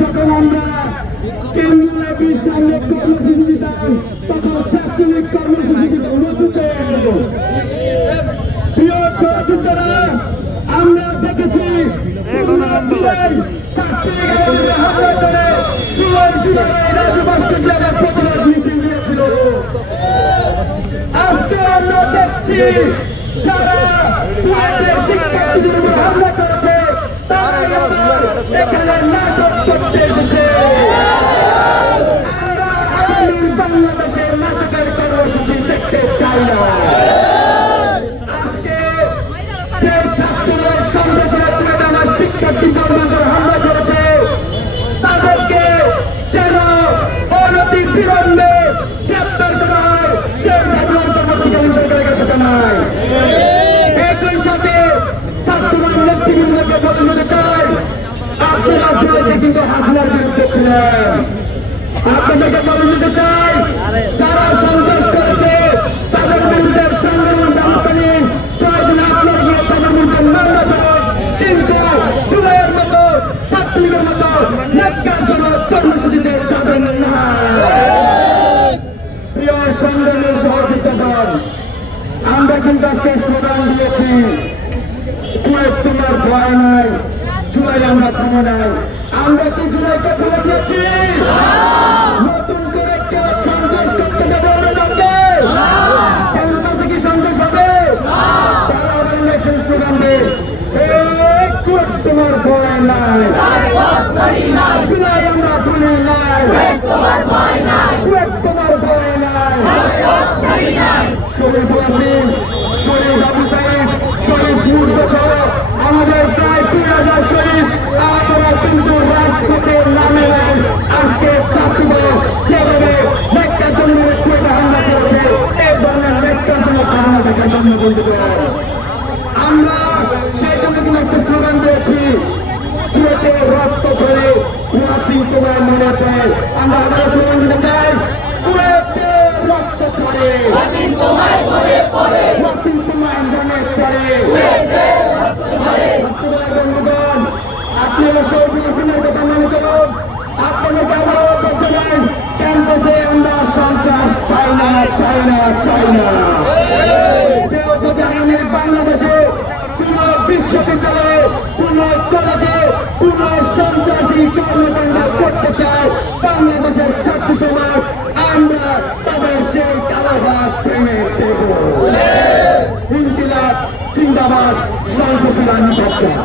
যখন আমরা কেন্দ্রীয় বিশালের কর্মসূচি তখন চাকরির কর্মসূচিকে অনুমতি দেব। প্রিয় সহযোগিতারা, আমরা দেখেছি আজকে আমরা দেখছি যারা শিক্ষার্থীদের উপর হামলা করেছে তারা এখানে নাটক করতে এসেছে। আমরা আগামী বাংলাদেশের নাটকের কর্মসূচি দেখতে চাই না। আজকে যে ছাত্রদের সন্দেশের আমার শিক্ষার্থী বর্ণদের হামলা করেছে তাদেরকে যেন অনতি বিলম্বে গ্রেপ্তার করা হয় সেই দাবি অন্তর্বর্তীকালীন সরকারের কাছে জানায়। একই সাথে ছাত্রদের নেতৃবৃন্দকে বলতে চাই, আপনারা জেলে কিন্তু হাসিনার বিরুদ্ধে ছিলেন। আপনাদেরকে বলে দিতে চাই, যারা সন্ত্রাস করেছে তাদের বিরুদ্ধে সংগ্রাম ব্যবস্থা নিন। প্রয়োজনে আপনার গিয়ে তাদের বিরুদ্ধে মামলা করুন, কিন্তু জুলাইয়ের মতো ছাত্রলীগের মতো ন্যাক্কারজনক কর্মসূচিতে যাবেন না। প্রিয় সংগ্রামের সহযোগিতাগণ, আমরা কিন্তু আজকে স্লোগান দিয়েছি, তোমার ভয় নাই, জুলাই আমরা থামো নাই। আমরা কি জুলাইকে ভুলে দিয়েছি? নতুন করে কেউ সন্ত্রাস করতে যাবে অন্যজনকে? সন্ত্রাসে কি সন্ত্রাস হবে? তারা আবার ইলেকশন স্লোগান দেয়, তোমার ভয় নাই, জুলাই আমরা ভুলি নাই, তোমার ভয় নাই। শরীফ আলম, শরীফ আবু সাইদ, শরীফ মুর্তজা, আমাদের প্রায় 3000 শরীফ আপনারা কিন্তু রাজপথের নামে নেন। আজকে ছাত্রদের যেভাবে ন্যাক্কারজনক হামলা করেছে, এই ধরনের ন্যাক্কারজনক হামলা দেখার জন্য বলতে পারেন। আমরা সেই জন্য কিন্তু একটা স্লোগান দিয়েছি, কুয়েতে রক্ত করে ওয়াসিম তোমার মনে পড়ে। আমরা আবার স্লোগান দিতে চাই, কুয়েতে রক্ত ছড়ে ওয়াসিম তোমার মনে পড়ে, ওয়াসিম তোমার মনে পড়ে। বন্ধুগণ, আপনি সৌদির কথা মনে করুন, আপনাদেরকে আমরা বলতে চাই, ক্যাম্পাসে আমরা সন্ত্রাস চাই না, চাই না, চাই না। কেউ যদি আমাদের বাংলাদেশে কোন বিশ্ববিদ্যালয়ে, কোন কলেজে কোন সন্ত্রাসী কর্মকাণ্ড করতে চায়, বাংলাদেশের ছাত্র সমাজ আমরা তাদের সেই কালাভাগ প্রেমে দেব। ইনকিলাব জিন্দাবাদ, সন্ত্রাসীরা নির্বাচন।